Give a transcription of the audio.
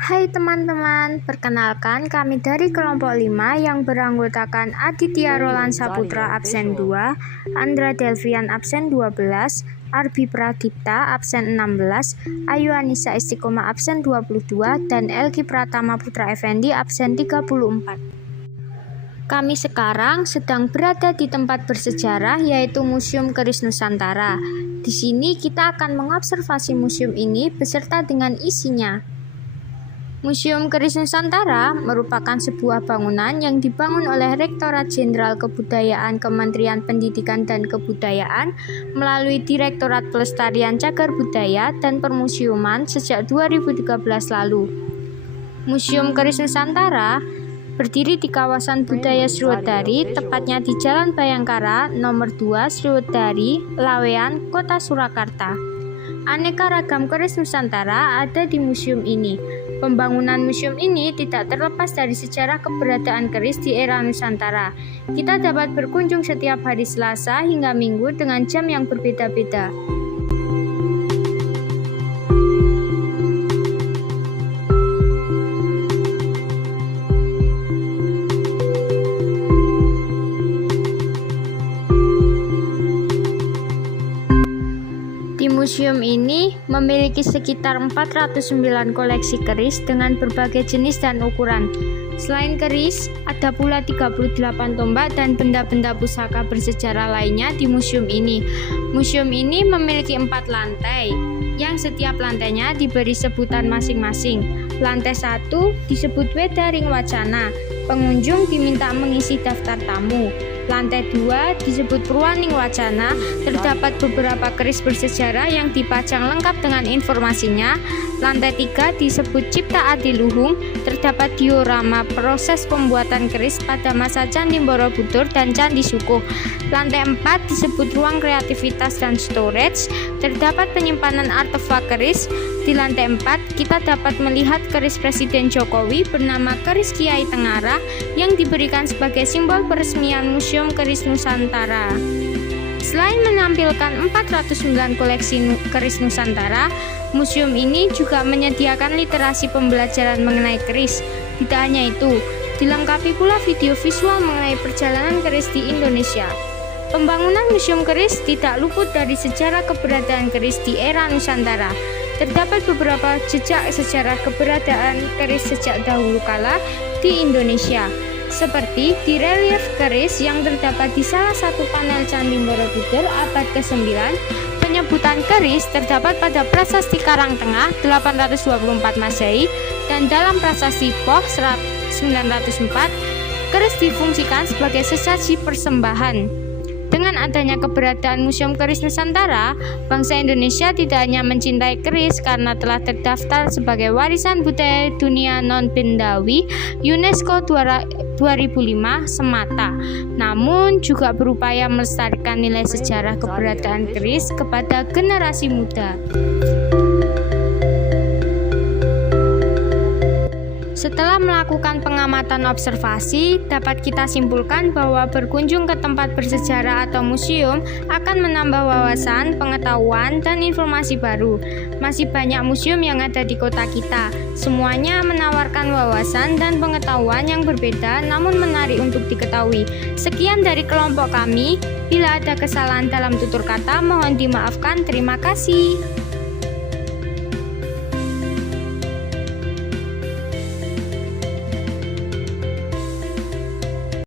Hai teman-teman, perkenalkan kami dari kelompok 5 yang beranggotakan Aditya Roland Saputra absen 2, Andra Delvian absen 12, Arbi Pradipta absen 16, Ayu Anissa Istiqomah absen 22, dan Elgi Pratama Putra Effendi absen 34. Kami sekarang sedang berada di tempat bersejarah yaitu Museum Keris Nusantara. Di sini kita akan mengobservasi museum ini beserta dengan isinya. Museum Keris Nusantara merupakan sebuah bangunan yang dibangun oleh Rektorat Jenderal Kebudayaan Kementerian Pendidikan dan Kebudayaan melalui Direktorat Pelestarian Cagar Budaya dan Permusiuman sejak 2013 lalu. Museum Keris Nusantara berdiri di kawasan budaya Sriwedari, tepatnya di Jalan Bayangkara nomor 2 Sriwedari, Lawean, Kota Surakarta. Aneka ragam keris Nusantara ada di museum ini. Pembangunan museum ini tidak terlepas dari sejarah keberadaan keris di era Nusantara. Kita dapat berkunjung setiap hari Selasa hingga Minggu dengan jam yang berbeda-beda. Di museum ini memiliki sekitar 409 koleksi keris dengan berbagai jenis dan ukuran. Selain keris, ada pula 38 tombak dan benda-benda pusaka bersejarah lainnya di museum ini. Museum ini memiliki 4 lantai, yang setiap lantainya diberi sebutan masing-masing. Lantai 1 disebut Wedaring Wacana, pengunjung diminta mengisi daftar tamu. Lantai 2 disebut Purwaning Wacana, terdapat beberapa keris bersejarah yang dipajang lengkap dengan informasinya. Lantai 3 disebut Cipta Adiluhung, terdapat diorama proses pembuatan keris pada masa Candi Borobudur dan Candi Sukuh. Lantai 4 disebut Ruang Kreativitas dan Storage, terdapat penyimpanan artefak keris. Di lantai 4 kita dapat melihat keris Presiden Jokowi bernama keris Kiai Tengara yang diberikan sebagai simbol peresmian Museum Keris Nusantara. Selain menampilkan 409 koleksi keris Nusantara, museum ini juga menyediakan literasi pembelajaran mengenai keris. Tidak hanya itu, dilengkapi pula video visual mengenai perjalanan keris di Indonesia. Pembangunan Museum Keris tidak luput dari sejarah keberadaan keris di era Nusantara. Terdapat beberapa jejak sejarah keberadaan keris sejak dahulu kala di Indonesia, seperti di relief keris yang terdapat di salah satu panel Candi Borobudur abad ke-9. Penyebutan keris terdapat pada Prasasti Karangtengah 824 Masehi dan dalam Prasasti Poh 904, keris difungsikan sebagai sesaji persembahan. Dengan adanya keberadaan Museum Keris Nusantara, bangsa Indonesia tidak hanya mencintai keris karena telah terdaftar sebagai warisan budaya dunia non-bendawi UNESCO 2005 semata, namun juga berupaya melestarikan nilai sejarah keberadaan keris kepada generasi muda. Setelah melakukan pengamatan observasi, dapat kita simpulkan bahwa berkunjung ke tempat bersejarah atau museum akan menambah wawasan, pengetahuan, dan informasi baru. Masih banyak museum yang ada di kota kita. Semuanya menawarkan wawasan dan pengetahuan yang berbeda namun menarik untuk diketahui. Sekian dari kelompok kami. Bila ada kesalahan dalam tutur kata, mohon dimaafkan. Terima kasih.